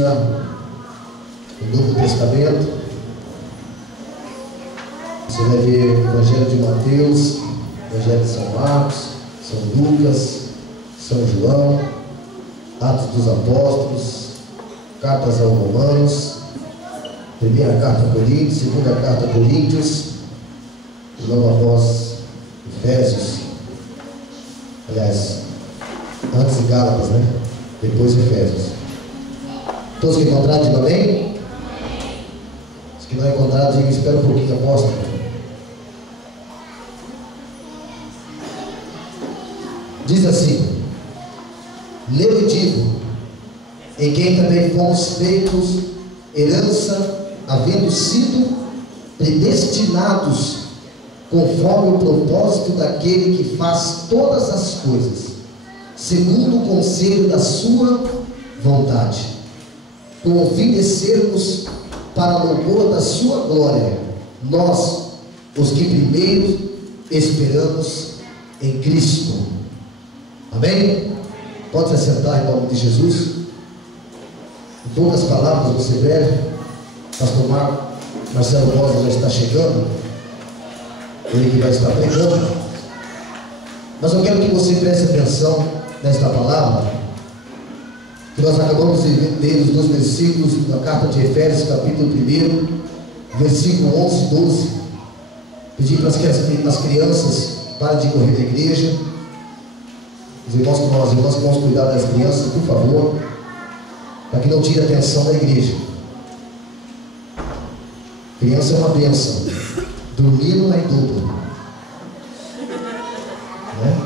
No Novo Testamento, você vai ver o Evangelho de Mateus, o Evangelho de São Marcos, São Lucas, São João, Atos dos Apóstolos, cartas aos Romanos, primeira carta a Coríntios, segunda carta a Coríntios, e logo após Efésios, aliás, antes de Gálatas, né? Depois Efésios. Todos que encontraram, digam amém. Os que não encontraram, digam espera um pouquinho, apóstolo. Diz assim: leu e digo, em quem também fomos feitos herança, havendo sido predestinados conforme o propósito daquele que faz todas as coisas, segundo o conselho da sua vontade, com o fim de sermos para louvor da sua glória, nós, os que primeiro esperamos em Cristo. Amém? Pode se assentar em nome de Jesus. Em poucas palavras, você breve, pastor Marcelo Rosa já está chegando, ele que vai estar pregando, mas eu quero que você preste atenção nesta palavra que nós acabamos de ler os dois versículos da carta de Efésios, capítulo 1, versículo 11 e 12. Pedir para que as crianças parem de correr da igreja. Os irmãos que vamos cuidar das crianças, por favor, para que não tire a atenção da igreja. Criança é uma bênção. Dormir não é em dobro, né?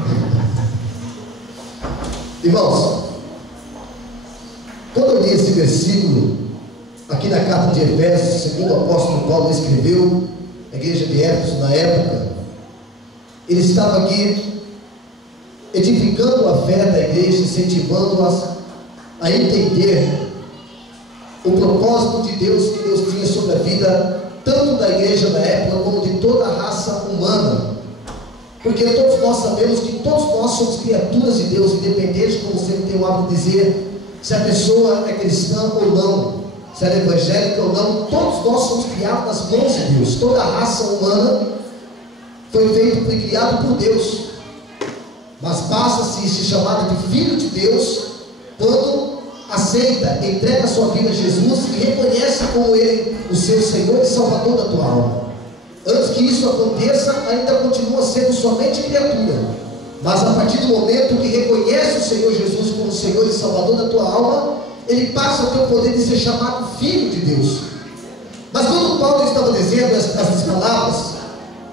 Irmãos, quando eu li esse versículo aqui na carta de Efésios, segundo o apóstolo Paulo escreveu à igreja de Éfeso na época, ele estava aqui edificando a fé da igreja, incentivando-as a entender o propósito de Deus que Deus tinha sobre a vida, tanto da igreja da época como de toda a raça humana, porque todos nós sabemos que todos nós somos criaturas de Deus, independente, como sempre tem o hábito de dizer, se a pessoa é cristã ou não, se ela é evangélica ou não, todos nós somos criados nas mãos de Deus. Toda a raça humana foi criada por Deus, mas passa-se se chamar de filho de Deus quando aceita, entrega a sua vida a Jesus e reconhece como Ele o seu Senhor e Salvador da tua alma. Antes que isso aconteça, ainda continua sendo somente criatura. Mas a partir do momento que reconhece o Senhor Jesus como Senhor e Salvador da tua alma, ele passa a ter o poder de ser chamado filho de Deus. Mas quando Paulo estava dizendo essas palavras,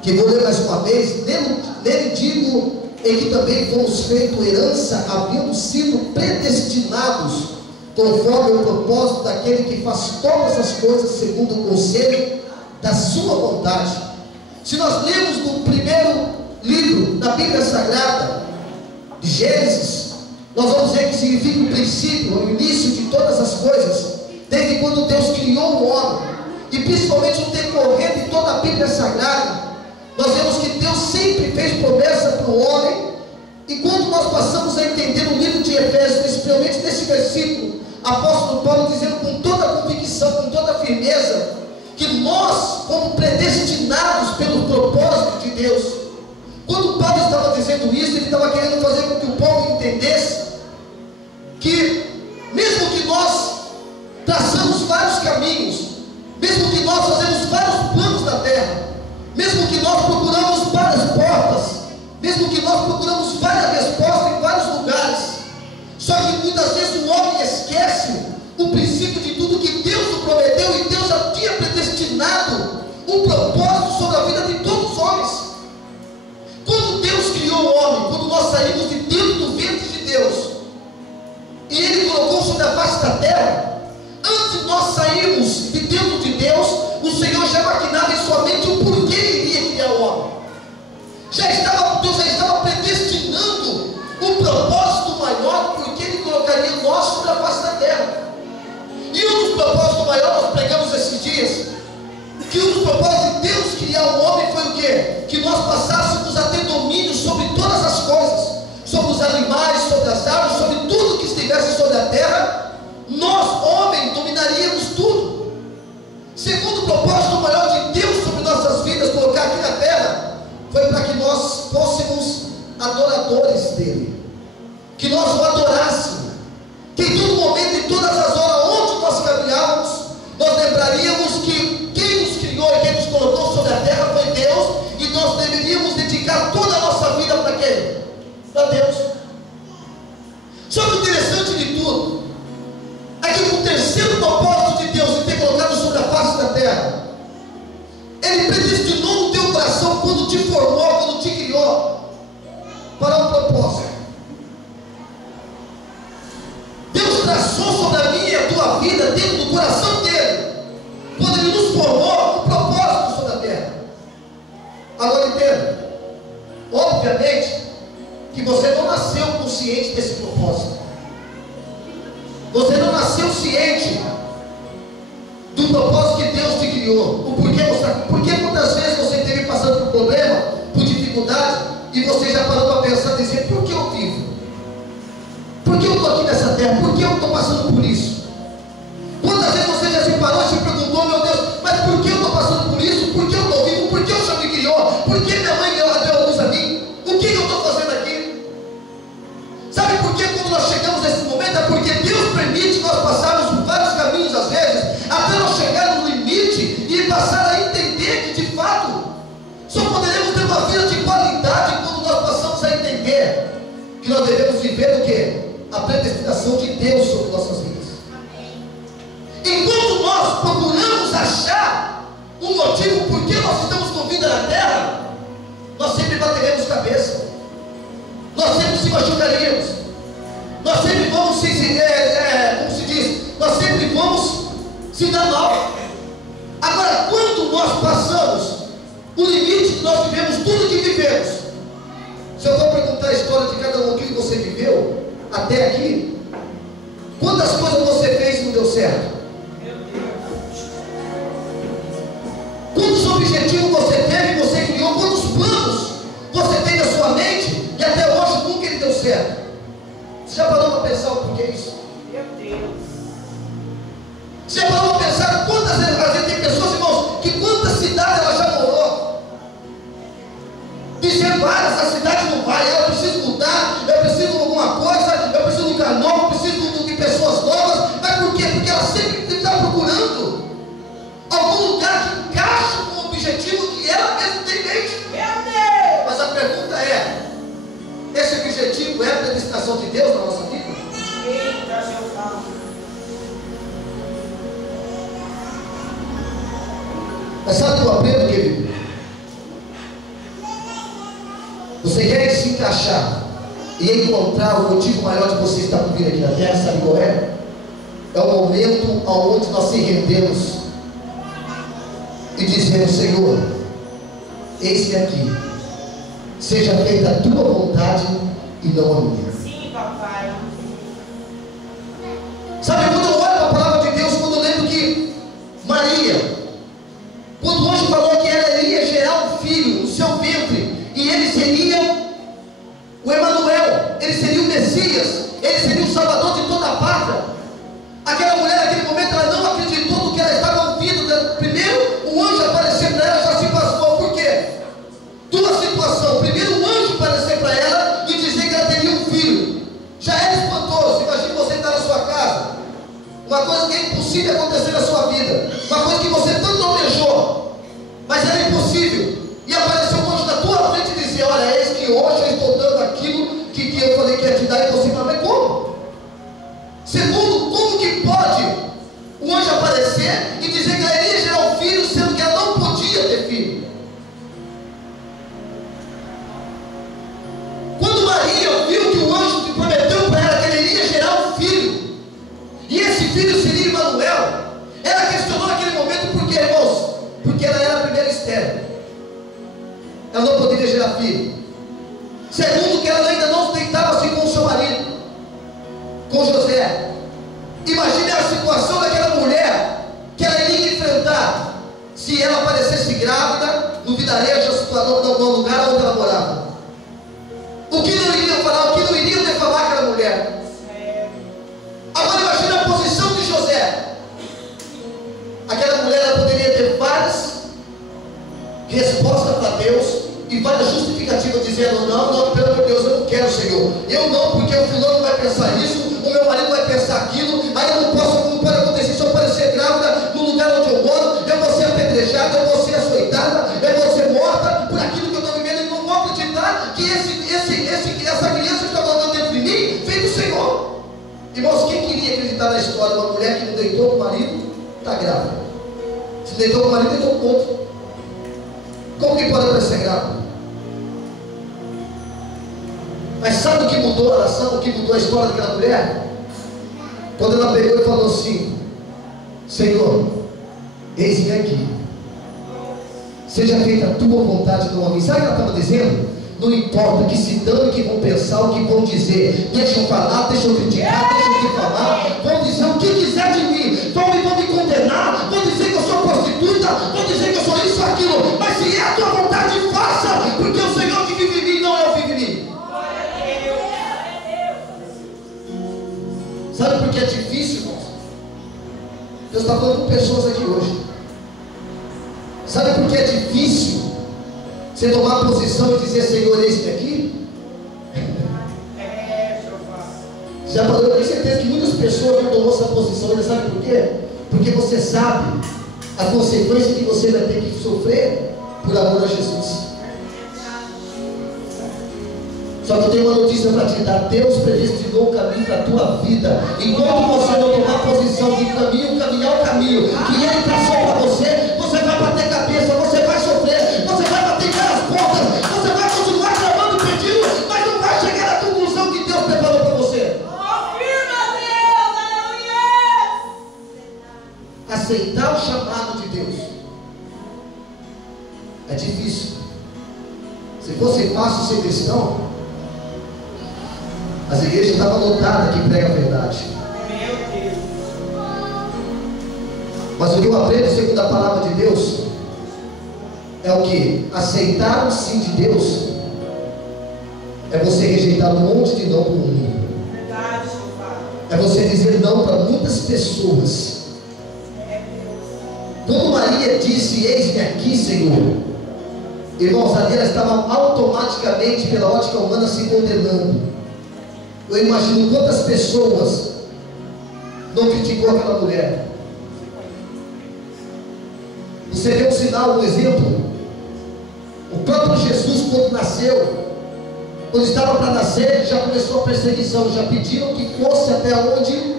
que vou ler mais uma vez, nele digo, em que também fomos feitos herança, havendo sido predestinados, conforme o propósito daquele que faz todas as coisas segundo o conselho da sua vontade. Se nós lemos no primeiro livro da Bíblia Sagrada, de Gênesis, nós vamos ver que significa o princípio, o início de todas as coisas, desde quando Deus criou o homem, e principalmente no decorrer de toda a Bíblia Sagrada, nós vemos que Deus sempre fez promessa para o homem, e quando nós passamos a entender o livro de Efésios, principalmente nesse versículo, apóstolo Paulo dizendo com toda a convicção, com toda a firmeza, que nós, como predestinados pelo propósito de Deus. Quando Paulo estava dizendo isso, ele estava querendo fazer com que o povo entendesse que, mesmo que nós traçamos vários caminhos, mesmo que nós fazemos vários planos na terra, mesmo que nós procuramos várias portas, mesmo que nós procuramos várias respostas em vários lugares, só que muitas vezes o homem esquece o princípio de tudo que Deus nos prometeu, e Deus já tinha predestinado um propósito sobre a vida de todos os homens. Quando Deus criou o homem, quando nós saímos de dentro do ventre de Deus, e Ele colocou sobre a face da terra, antes de nós sairmos de dentro de Deus, o Senhor já maquinava em sua mente o porquê Ele iria criar o homem. Deus já estava predestinando um propósito maior, porque Ele colocaria nós sobre a face da terra. E um dos propósitos maiores, nós pregamos esses dias, que um dos propósitos de Deus criar o homem foi o quê? Que nós passássemos a ter domínio sobre todas as coisas, sobre os animais, sobre as árvores, sobre tudo que estivesse sobre a terra. Nós, homem, te formou, quando te criou para um propósito. Deus traçou sobre a minha e a tua vida, dentro do coração dele, quando ele nos formou, um propósito sobre a terra. Agora entenda, obviamente que você não nasceu consciente desse propósito. Você não nasceu ciente do propósito que Deus te criou. O porquê você, porque muitas vezes você esteve passando por problema, por dificuldade, e você já parou para pensar e dizer: por que eu vivo? Por que eu estou aqui nessa terra? Por que eu estou passando por isso? Quantas vezes você já se parou e se perguntou: meu Deus, mas por que eu estou passando por isso? Por que eu estou vivo? Por que o Senhor me criou? Por que minha mãe deu a luz a mim? O que eu estou fazendo aqui? Sabe por que quando nós chegamos nesse momento? É porque Deus permite nós passarmos por vários caminhos às vezes, até nós chegar no limite e passar a entender que de fato só poderemos ter uma vida de qualidade quando nós passamos a entender que nós devemos viver o quê? A predestinação de Deus sobre nossas vidas. Enquanto nós procuramos achar um motivo por que nós estamos com vida na terra, nós sempre bateremos cabeça, nós sempre se machucaríamos, nós sempre vamos como se diz, nós sempre vamos se dar mal. Agora, quando nós passamos o limite que nós vivemos, tudo que vivemos, se eu vou perguntar a história de cada um que você viveu até aqui, quantas coisas você fez e não deu certo? Quantos objetivos você teve, você criou, quantos planos você tem na sua mente e até hoje nunca ele deu certo? Você já parou para pensar o porquê isso? Meu Deus. Você já parou para pensar quantas vezes tem pessoas, irmãos, que quantas cidades ela já morou? Dizer várias, a cidade não vai, eu preciso mudar, eu preciso de alguma coisa, eu preciso de um lugar novo, eu preciso de pessoas novas. Mas por quê? Porque ela sempre está procurando algum lugar que encaixe com o objetivo que ela mesma tem em mente. Meu Deus. Mas a pergunta é: esse objetivo é a predestinação de Deus na nossa vida? Eita, Jeová. Mas sabe o que eu aprendo, querido? Você quer se encaixar e encontrar o motivo maior de você estar por vir aqui na terra, sabe qual é? É o momento onde nós se rendemos e dizemos: Senhor, eis-me aqui, seja feita a tua vontade e não a minha. Sim, papai. Sabe, quando eu olho para a palavra de Deus, quando eu lembro que Maria, quando o anjo falou que ela iria gerar um filho no seu ventre, e ele seria o Emanuel, ele seria o Messias, ele seria o Salvador de toda a pátria, aquela mulher naquele momento ela não acreditou no que ela estava ouvindo. Primeiro o anjo aparecer para ela, já se pasmou. Por quê? Duas situações: primeiro o anjo aparecer para ela e dizer que ela teria um filho, já é espantoso. Imagine você estar na sua casa, uma coisa que é impossível acontecer na sua vida, uma coisa que você tanto almejou, mas era impossível, e apareceu um anjo na tua frente e dizer: olha, eis que hoje eu estou dando aquilo que eu falei que ia te dar, e você fala: mas como? Segundo, como que pode o anjo aparecer e dizer que ela iria gerar um filho, sendo que ela não podia ter filho? Quando Maria ouviu que o anjo prometeu para ela que ele iria gerar um filho, e esse filho seria Emanuel, ela questionou naquele momento: por quê, irmãos? Porque ela era a primeira estéril, ela não poderia gerar filho. Segundo, que ela ainda não deitava-se com o seu marido, com José. Imagine a situação daquela mulher que ela iria enfrentar se ela aparecesse grávida no vilarejo, no lugar onde ela morava. O que não iriam falar, o que não iriam defamar aquela mulher? Agora imagine a posição de José. Aquela mulher ela poderia ter várias respostas para Deus e várias justificativas, dizendo: não, pelo amor de Deus, eu não quero, Senhor, eu não, porque o fulano vai pensar isso, o meu marido vai pensar aquilo, aí eu não posso, não pode acontecer. Se eu parecer grávida no lugar onde eu moro, eu vou ser apedrejada, eu vou ser açoitada, eu vou ser morta por aquilo que eu estou vivendo, e não vou acreditar que essa criança que está falando dentro de mim vem do Senhor. Irmãos, quem queria acreditar na história de uma mulher que não deitou com o marido, está grávida? Se deitou com o marido, deitou com outro. Como que pode aparecer grávida? Mas sabe o que mudou a oração? O que mudou a história daquela mulher? Quando ela pegou e falou assim: Senhor, eis-me aqui, seja feita a tua vontade, não a minha. Sabe o que ela estava dizendo? Não importa que se dane, o que vão pensar, o que vão dizer, deixa eu falar, deixa eu criticar, deixa eu te falar, vão dizer o que quiser de mim, vão me condenar, vão dizer que eu sou prostituta, vão dizer que eu sou isso, aquilo, mas se é a tua vontade, faça, porque o Senhor que vive em mim, não eu vivo em mim. Sabe por que é difícil, irmãos? Deus está falando com pessoas aqui hoje. Sabe por que é difícil você tomar posição e dizer: Senhor, eis-me aqui? Já falou, eu tenho certeza que muitas pessoas não tomou essa posição ainda. Sabe por quê? Porque você sabe a consequência que você vai ter que sofrer por amor a Jesus. Só que eu tenho uma notícia para te dar: Deus predestinou o caminho para a tua vida. Enquanto você não tomar posição de caminhar o caminho que Ele traçou para você, você vai bater cabeça, você vai sofrer, você vai bater caras portas, você vai continuar clamando e pedindo, mas não vai chegar à conclusão que Deus preparou para você. Aceitar o chamado de Deus é difícil. Se fosse fácil ser cristão, as igrejas estavam lotadas que pregam a verdade. Meu Deus. Mas o que eu aprendo segundo a palavra de Deus é o que? Aceitar o sim de Deus é você rejeitar um monte de não para o mundo. Verdade, seu pai. É você dizer não para muitas pessoas. Quando Maria disse: eis-me aqui, Senhor, irmãos, ali ela estava automaticamente, pela ótica humana, se condenando. Eu imagino quantas pessoas não criticou aquela mulher. Você vê um sinal, um exemplo. O próprio Jesus, quando nasceu, quando estava para nascer, já começou a perseguição. Já pediram que fosse até onde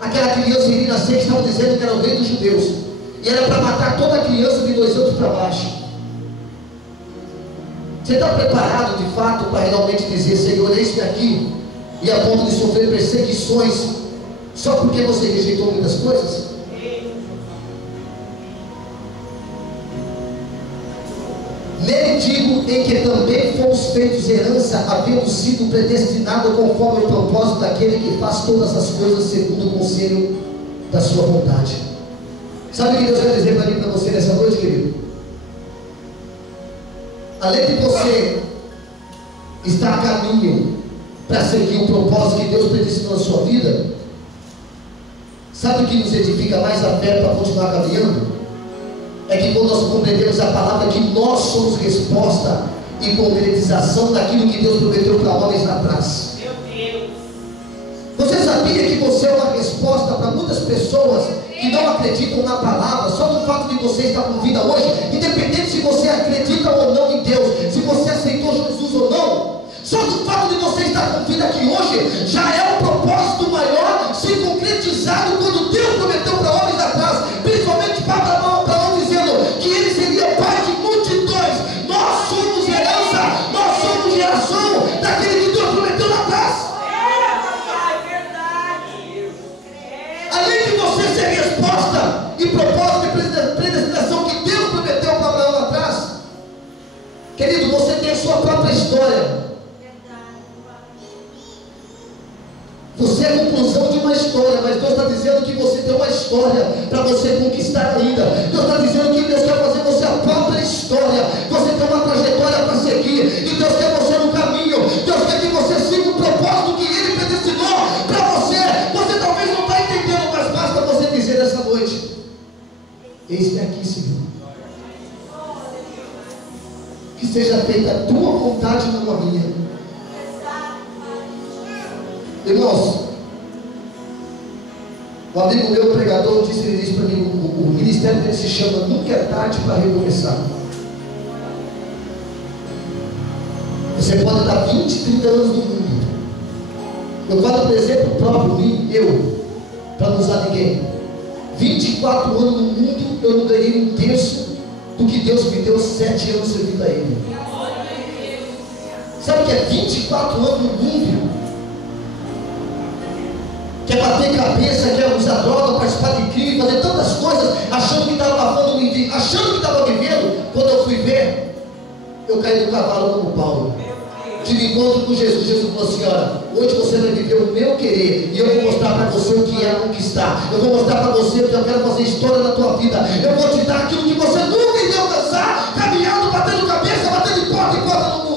aquela criança iria nascer, que estavam dizendo que era o rei dos judeus, e era para matar toda criança de 2 anos para baixo. Você está preparado de fato para realmente dizer: Senhor, eis-me aqui, e a ponto de sofrer perseguições só porque você rejeitou muitas coisas? Nele digo, em que também fomos feitos herança, havendo sido predestinados conforme o propósito daquele que faz todas as coisas segundo o conselho da sua vontade. Sabe o que Deus quer dizer para mim e para você nessa noite, querido? Além de você estar a caminho para seguir o propósito que Deus predestinou na sua vida, sabe o que nos edifica mais a fé para continuar caminhando? É que quando nós compreendemos a palavra, que nós somos resposta e concretização daquilo que Deus prometeu para homens lá atrás. Meu Deus. Você sabia que você é uma resposta para muitas pessoas que não acreditam na palavra? Só do fato de você estar com vida hoje, independente se você acredita ou não em Deus, se você aceitou Jesus ou não, só do fato de você estar com vida aqui hoje, já é um propósito maior se concretizado quando Deus prometeu para homens lá atrás, principalmente para Abraão, dizendo que ele seria pai de multidões. Nós somos herança, nós somos geração daquele que Deus prometeu lá atrás. É verdade. Além de você ser resposta e propósito de predestinação que Deus prometeu para Abraão lá atrás, querido, você tem a sua própria história. Você é a conclusão de uma história, mas Deus está dizendo que você tem uma história para você conquistar ainda. Deus está dizendo que Deus quer fazer você a própria história. Você tem uma trajetória para seguir, e Deus quer você no caminho. Deus quer que você siga o propósito que Ele predestinou para você. Você talvez não está entendendo, mas basta você dizer nessa noite: eis-me aqui, Senhor. Que seja feita a tua vontade, não a minha. Irmãos, um amigo meu, pregador, disse isso para mim: o ministério dele se chama Nunca é Tarde para Recomeçar. Você pode estar 20, 30 anos no mundo. Eu falo por exemplo próprio, para não usar ninguém. 24 anos no mundo, eu não ganhei 1/3 do que Deus me deu 7 anos servindo a Ele. Sabe que é 24 anos no mundo? Quer bater cabeça, quer usar droga, participar de crime, fazer tantas coisas, achando que estava lavando, achando que estava vivendo. Quando eu fui ver, eu caí do cavalo como Paulo. Tive encontro com Jesus. Jesus falou assim: olha, hoje você vai viver o meu querer, e eu vou mostrar para você o que é conquistar. Eu vou mostrar para você que eu quero fazer história na tua vida. Eu vou te dar aquilo que você nunca iria alcançar, caminhando, batendo cabeça, batendo de porta em porta no mundo.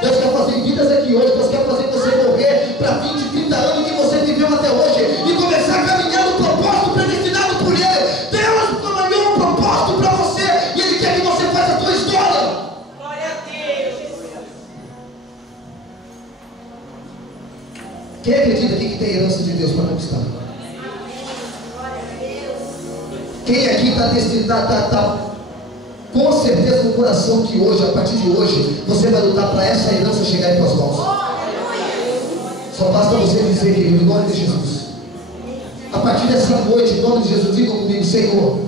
Deus quer fazer vidas aqui hoje. Deus quer fazer você morrer para 20, 30 anos que você viveu até hoje e começar a caminhar no propósito predestinado por Ele. Deus trabalhou um propósito para você e Ele quer que você faça a tua história. Glória a Deus. Quem acredita aqui que tem herança de Deus para conquistar? Quem aqui está destinado, com certeza no coração que hoje, a partir de hoje, você vai lutar para essa herança chegar em tuas mãos? Só basta você dizer, querido, em nome de Jesus. A partir dessa noite, em nome de Jesus, diga comigo: Senhor,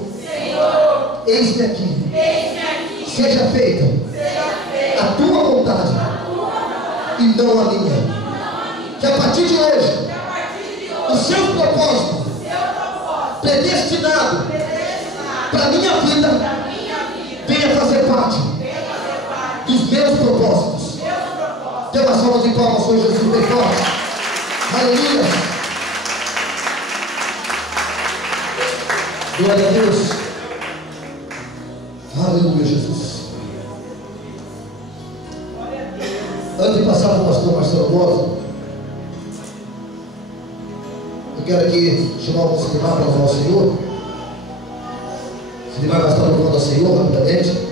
eis-me aqui. Seja feita a tua vontade e não a minha. Que a partir de hoje, o seu propósito predestinado para a minha vida venha fazer parte dos meus propósitos. Dê uma salva de palmas, Senhor Jesus, bem forte. Aleluia. Glória a Deus. Aleluia, Jesus. Antes de passar para o pastor Marcelo Bosa, eu quero aqui chamar o Sidimar para louvar o Senhor. Sidimar vai estar louvando ao Senhor rapidamente.